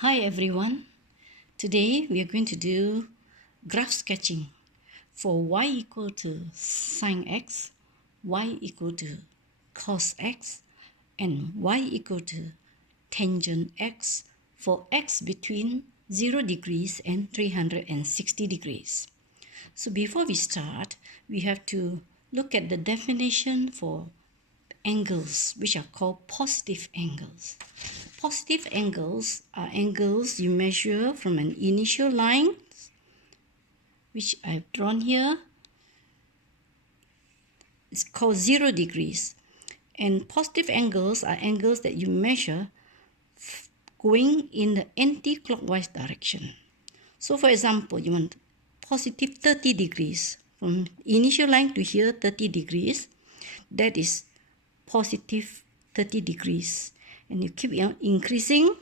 Hi everyone. Today we are going to do graph sketching for y equal to sine x, y equal to cos x, and y equal to tangent x for x between 0 degrees and 360 degrees. So before we start, we have to look at the definition for angles, which are called positive angles. Positive angles are angles you measure from an initial line, which I've drawn here. It's called 0 degrees. And positive angles are angles that you measure going in the anti-clockwise direction. So for example, you want positive 30 degrees. From initial line to here, 30 degrees. That is positive 30 degrees. And you keep increasing.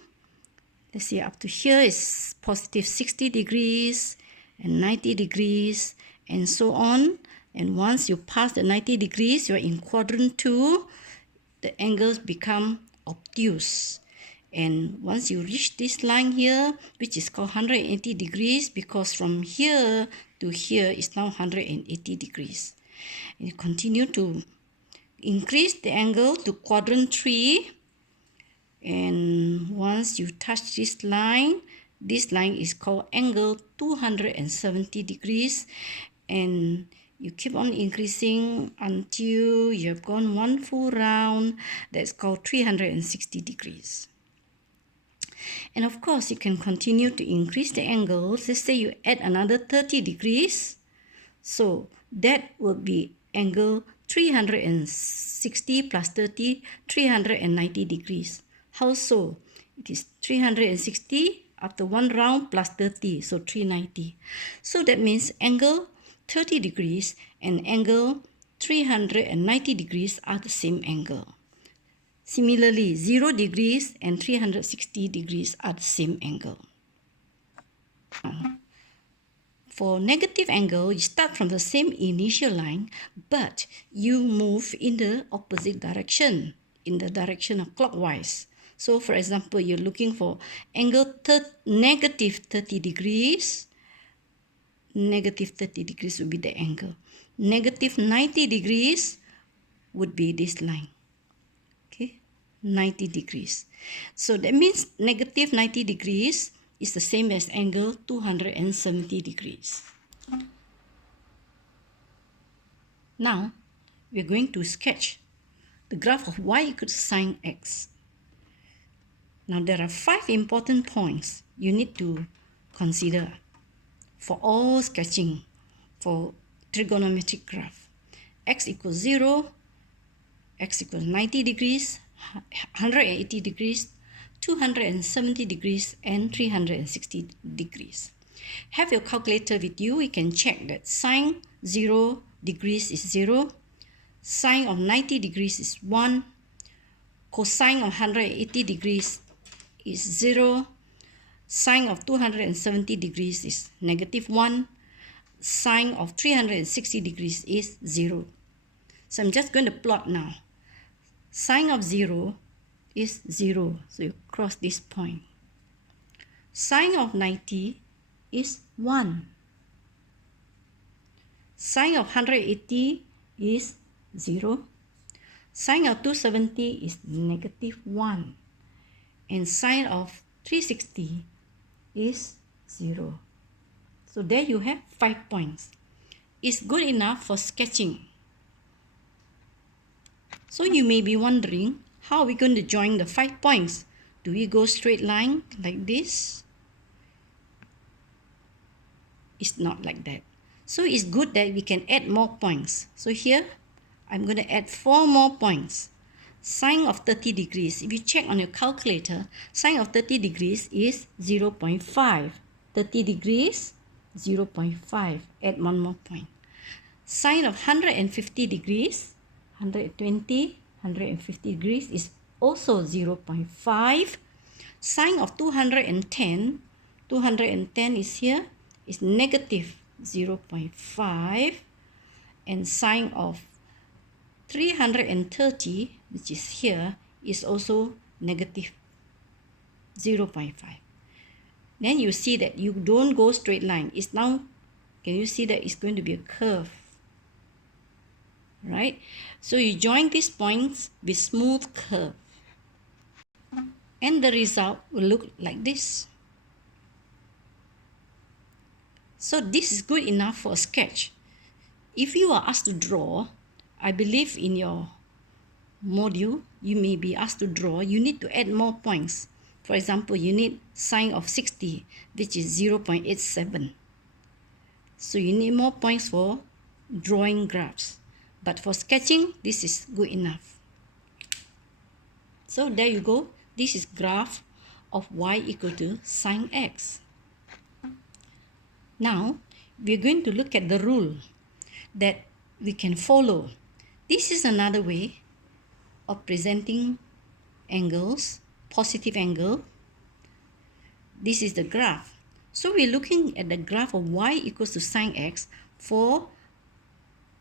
Let's see, up to here is positive 60 degrees and 90 degrees and so on. And once you pass the 90 degrees, you're in quadrant 2. The angles become obtuse. And once you reach this line here, which is called 180 degrees, because from here to here is now 180 degrees. And you continue to increase the angle to quadrant 3. And once you touch this line is called angle 270 degrees. And you keep on increasing until you have gone one full round. That's called 360 degrees. And of course, you can continue to increase the angles. Let's say you add another 30 degrees. So that will be angle 360 plus 30, 390 degrees. How so? It is 360 after one round plus 30, so 390. So that means angle 30 degrees and angle 390 degrees are the same angle. Similarly, 0 degrees and 360 degrees are the same angle. For negative angle, you start from the same initial line, but you move in the opposite direction, in the direction of clockwise. So for example, you're looking for angle negative 30 degrees. Negative 30 degrees would be the angle. Negative 90 degrees would be this line. Okay, 90 degrees. So that means negative 90 degrees is the same as angle 270 degrees. Now, we are going to sketch the graph of y equals sine x. Now, there are 5 important points you need to consider for all sketching for trigonometric graph. X equals 0, x equals 90 degrees, 180 degrees, 270 degrees, and 360 degrees. Have your calculator with you. You can check that sine 0 degrees is 0, sine of 90 degrees is 1, cosine of 180 degrees is 0, sine of 270 degrees is negative 1, sine of 360 degrees is 0. So I'm just going to plot now. Sine of 0 is 0, so you cross this point. Sine of 90 is 1. Sine of 180 is 0. Sine of 270 is negative 1. And sine of 360 is 0. So there you have 5 points. It's good enough for sketching. So you may be wondering, how are we going to join the 5 points? Do we go straight line like this? It's not like that. So it's good that we can add more points. So here, I'm going to add 4 more points. Sine of 30 degrees. If you check on your calculator, sine of 30 degrees is 0.5. 30 degrees, 0.5. Add 1 more point. Sine of 150 degrees, 120, 150 degrees is also 0.5. Sine of 210, 210 is here, is negative 0.5. And sine of 330, which is here, is also negative 0.5. then you see that you don't go straight line. It's now, can you see that it's going to be a curve? Right? So you join these points with smooth curve. And the result will look like this. So this is good enough for a sketch. If you are asked to draw, I believe in your module, you may be asked to draw, you need to add more points. For example, you need sine of 60, which is 0.87. So you need more points for drawing graphs. But for sketching, this is good enough. So there you go. This is graph of y equal to sine x. Now, we're going to look at the rule that we can follow. This is another way of presenting angles, positive angle. This is the graph. So we're looking at the graph of y equals to sine x for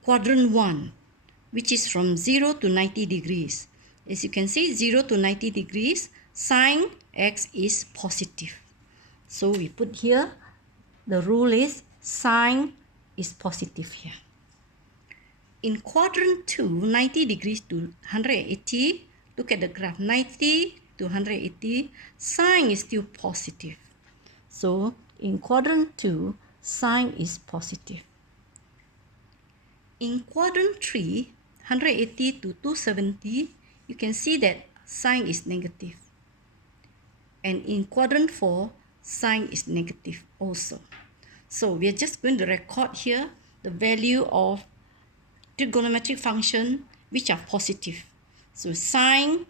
quadrant 1, which is from 0 to 90 degrees. As you can see, 0 to 90 degrees, sine x is positive. So we put here, the rule is sine is positive here. In quadrant 2, 90 degrees to 180, look at the graph, 90 to 180, sine is still positive. So in quadrant 2, sine is positive. In quadrant 3, 180 to 270, you can see that sine is negative. And in quadrant 4, sine is negative also. So we are just going to record here the value of trigonometric function which are positive. So sine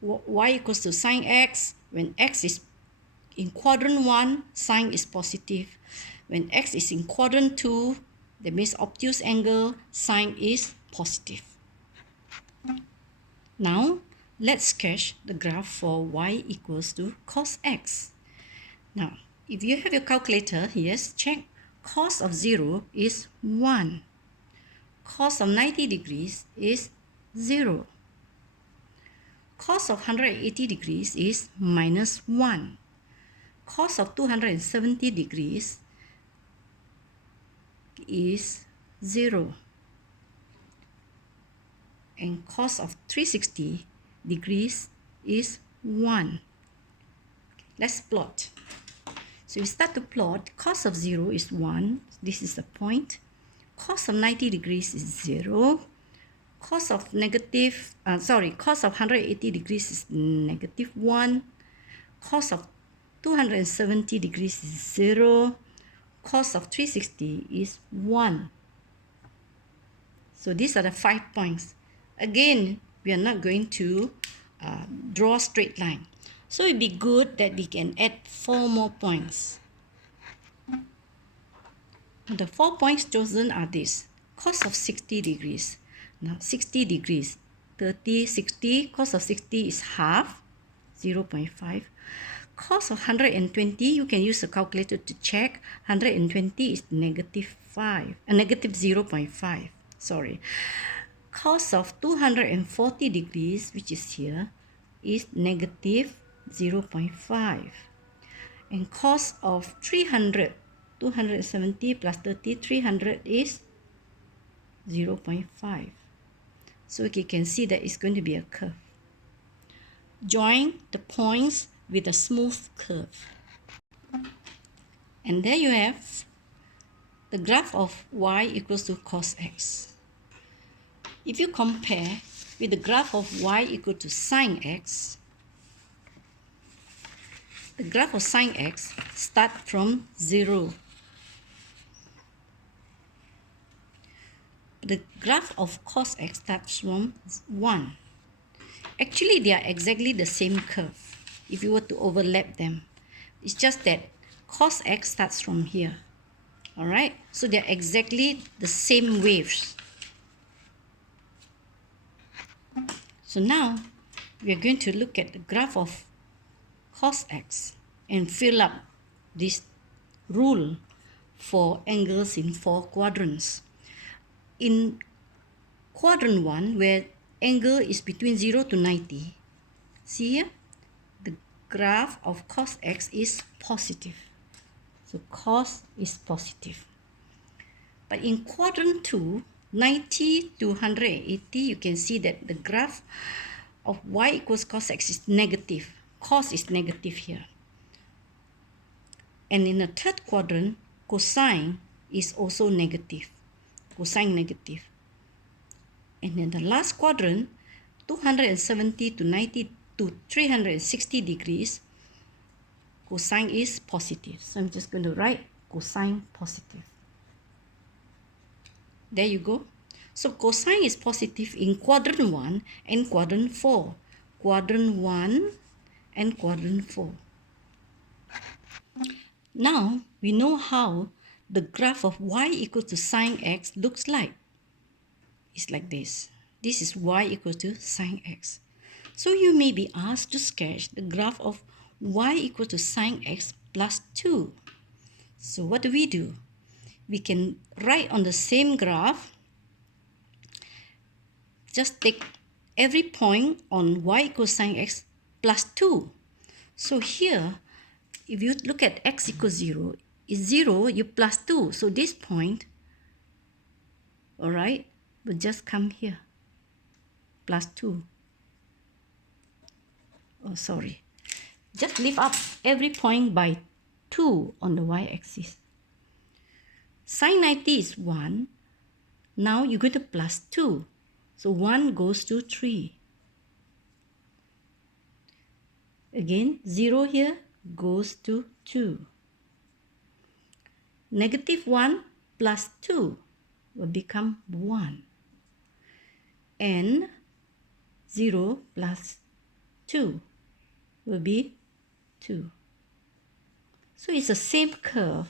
y equals to sine x, when x is in quadrant 1, sine is positive. When x is in quadrant 2, that means obtuse angle, sine is positive. Now, let's sketch the graph for y equals to cos x. Now, if you have your calculator, yes, check. Cos of 0 is 1. Cos of 90 degrees is 0. Cos of 180 degrees is minus 1. Cos of 270 degrees is 0. And cos of 360 degrees is 1. Let's plot. So we start to plot. Cos of 0 is 1. This is the point. Cos of 90 degrees is 0. Cos of cos of 180 degrees is negative 1. Cos of 270 degrees is 0. Cos of 360 is 1. So these are the 5 points. Again, we are not going to draw a straight line. So it would be good that we can add 4 more points. The 4 points chosen are this. Cos of 60 degrees. Now 60 degrees, 30, 60. Cos of 60 is half, 0.5. Cos of 120, you can use a calculator to check. 120 is negative 0.5. Sorry. Cos of 240 degrees, which is here, is negative 0.5. And cos of 300, 270 plus 30, 300 is 0.5. So you can see that it's going to be a curve. Join the points with a smooth curve. And there you have the graph of y equals to cos x. If you compare with the graph of y equal to sine x, the graph of sine x starts from 0. The graph of cos x starts from 1. Actually, they are exactly the same curve if you were to overlap them. It's just that cos x starts from here. Alright? So they are exactly the same waves. So now, we are going to look at the graph of cos x and fill up this rule for angles in 4 quadrants. In quadrant 1, where angle is between 0 to 90, see here, the graph of cos x is positive. So cos is positive. But in quadrant 2, 90 to 180, you can see that the graph of y equals cos x is negative. Cos is negative here. And in the third quadrant, cosine is also negative. Cosine negative. And in the last quadrant, 270 to 90 to 360 degrees, cosine is positive. So I'm just going to write cosine positive. There you go. So cosine is positive in quadrant 1 and quadrant 4. Quadrant 1 and quadrant 4. Now we know how the graph of y equals to sine x looks like. It's like this. This is y equals to sine x. So you may be asked to sketch the graph of y equals to sine x plus 2. So what do? We can write on the same graph. Just take every point on y equals sine x plus 2. So here, if you look at x equals 0, is 0, you plus 2. So this point, alright, will just come here. Plus 2. Oh, sorry. Just lift up every point by 2 on the y-axis. Sine 90 is 1. Now you're going to plus 2. So 1 goes to 3. Again, 0 here goes to 2. Negative 1 plus 2 will become 1. And 0 plus 2 will be 2. So it's the same curve.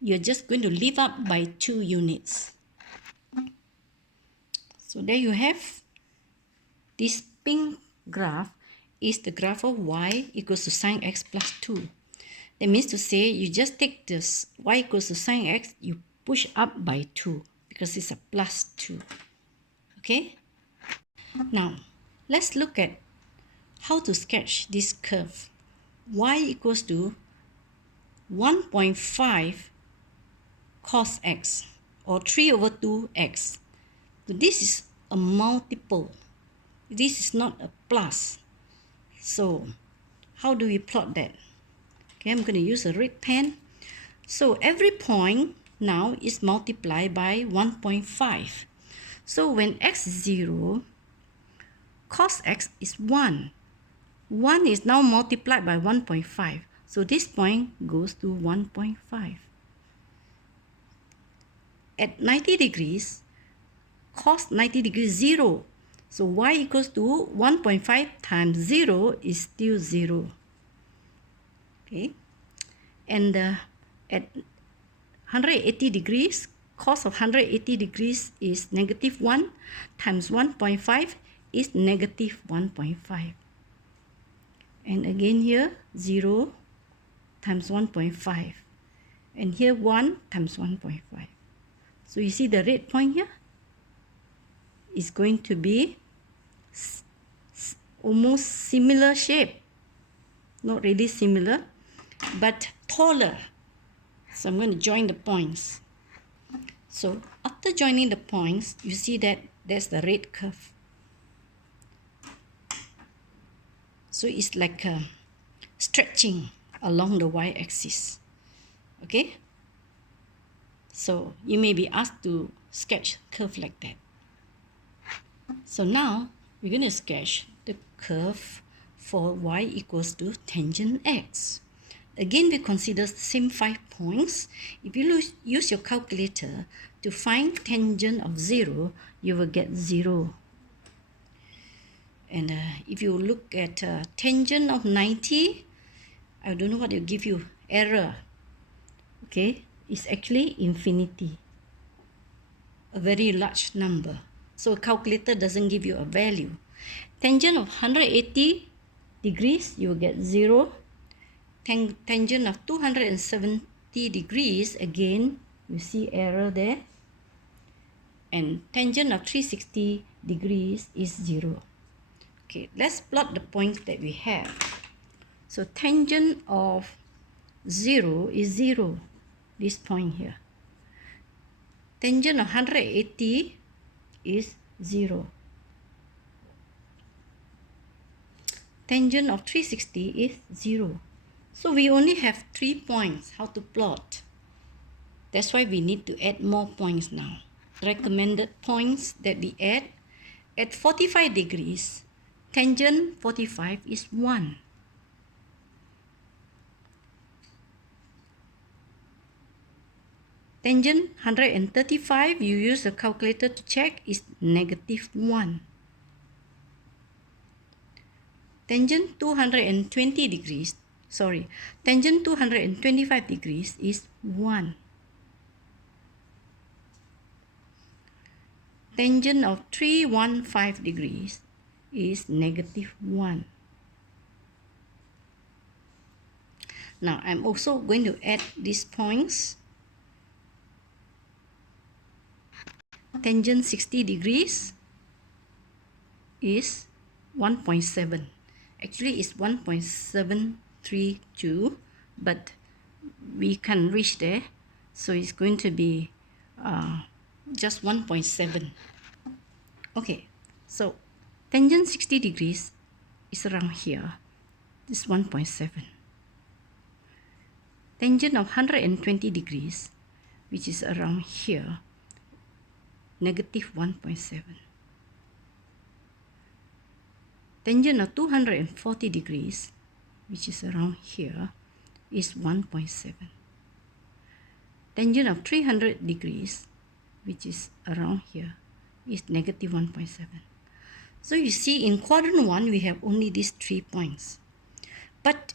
You're just going to lift up by 2 units. So there you have. This pink graph is the graph of y equals to sine x plus 2. That means to say you just take this y equals to sine x, you push up by 2 because it's a plus 2. Okay? Now, let's look at how to sketch this curve. Y equals to 1.5 cos x or 3 over 2x. So this is a multiple. This is not a plus. So how do we plot that? Okay, I'm going to use a red pen. So every point now is multiplied by 1.5. So when x is 0, cos x is 1. 1 is now multiplied by 1.5. So this point goes to 1.5. At 90 degrees, cos 90 degrees 0. So y equals to 1.5 times 0 is still 0. Okay. And at 180 degrees, cos of 180 degrees is negative 1 times 1.5 is negative 1.5. And again here, 0 times 1.5. And here 1 times 1.5. So you see the red point here is going to be almost similar shape. Not really similar, but taller. So I'm going to join the points. So after joining the points, you see that there's the red curve. So it's like stretching along the y-axis. Okay? So you may be asked to sketch curve like that. So now we're going to sketch the curve for y equals to tangent x. Again, we consider the same 5 points. If you use your calculator to find tangent of 0, you will get 0. And if you look at tangent of 90, I don't know what will give you, error. Okay, it's actually infinity, a very large number. So a calculator doesn't give you a value. Tangent of 180 degrees, you will get 0. Tangent of 270 degrees, again, you see error there. And tangent of 360 degrees is 0. Okay, let's plot the points that we have. So tangent of 0 is 0, this point here. Tangent of 180 is 0. Tangent of 360 is 0. So we only have 3 points how to plot. That's why we need to add more points now. Recommended points that we add at 45 degrees, tangent 45 is 1. Tangent 135, you use a calculator to check, is negative 1. Tangent 220 degrees, tangent 225 degrees is 1. Tangent of 315 degrees is negative 1. Now, I'm also going to add these points. Tangent 60 degrees is 1.7. Actually, it's 1.732, but we can reach there. So it's going to be just 1.7. Okay, so tangent 60 degrees is around here. This 1.7. Tangent of 120 degrees, which is around here, negative 1.7. Tangent of 240 degrees, which is around here, is 1.7. Tangent of 300 degrees, which is around here, is negative 1.7. So you see, in quadrant 1, we have only these 3 points. But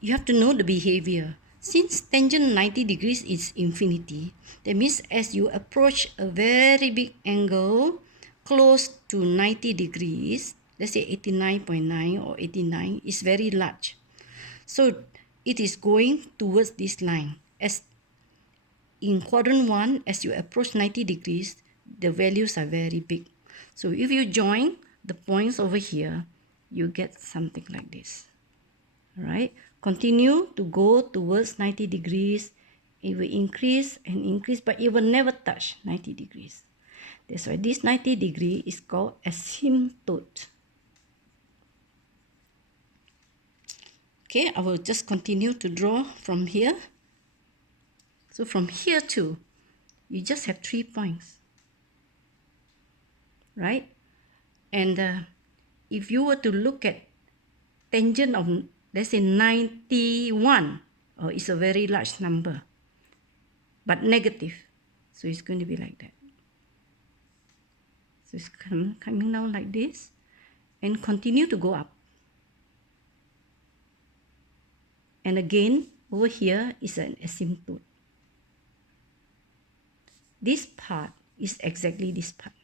you have to know the behavior. Since tangent 90 degrees is infinity, that means as you approach a very big angle close to 90 degrees, let's say 89.9 or 89, is very large. So it is going towards this line. As in quadrant 1, as you approach 90 degrees, the values are very big. So if you join the points over here, you get something like this. All right? Continue to go towards 90 degrees. It will increase and increase, but it will never touch 90 degrees. That's why this 90 degree is called asymptote. Okay, I will just continue to draw from here. So from here to, you just have 3 points. Right? And if you were to look at tangent of, let's say 91, it's a very large number, but negative. So it's going to be like that. So it's coming down like this and continue to go up. And again, over here is an asymptote. This part is exactly this part.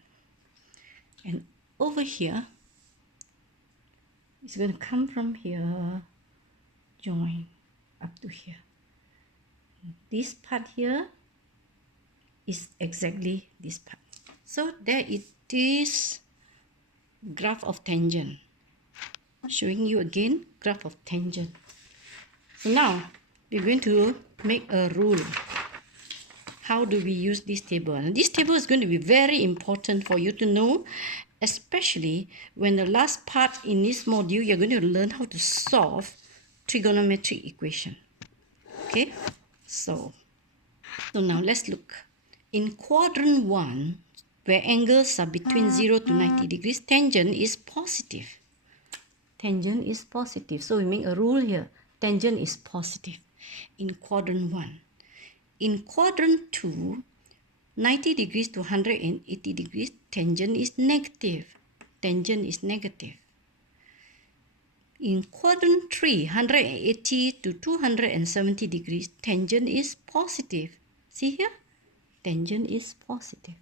And over here, it's going to come from here, join up to here. This part here is exactly this part. So there it is, graph of tangent. Showing you again, graph of tangent. So now, we're going to make a rule. How do we use this table? And this table is going to be very important for you to know, especially when the last part in this module, you're going to learn how to solve trigonometric equation. Okay, so now let's look. In quadrant 1, where angles are between 0 to 90 degrees, tangent is positive. Tangent is positive. So we make a rule here. Tangent is positive in quadrant 1. In quadrant 2, 90 degrees to 180 degrees, tangent is negative. Tangent is negative. In quadrant 3, 180 to 270 degrees, tangent is positive. See here? Tangent is positive.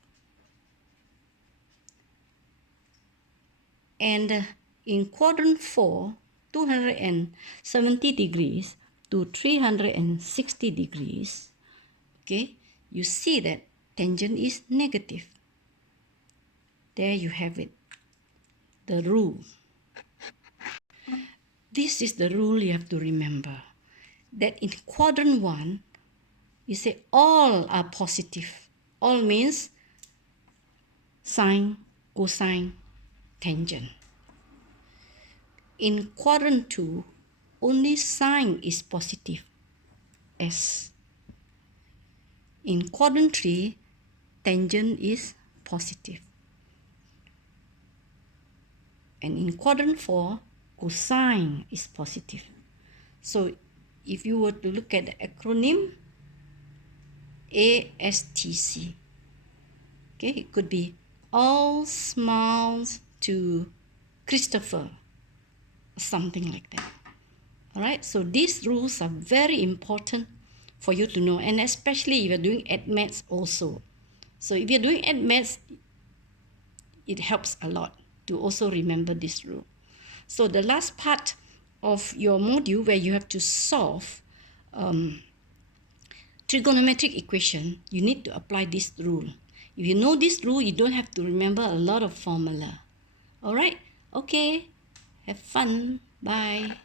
And in quadrant 4, 270 degrees to 360 degrees, okay, you see that tangent is negative. There you have it, the rule. this is the rule you have to remember. That in quadrant 1, you say all are positive. All means sine, cosine, tangent. In quadrant 2, only sine is positive, S. In quadrant 3, tangent is positive. And in quadrant 4, cosine is positive. So if you were to look at the acronym ASTC, okay, it could be all smiles to Christopher, something like that. All right, so these rules are very important for you to know, and especially if you're doing maths also. So if you're doing maths, it helps a lot to also remember this rule. So the last part of your module where you have to solve trigonometric equation, you need to apply this rule. If you know this rule, you don't have to remember a lot of formula. All right? Okay. Have fun. Bye.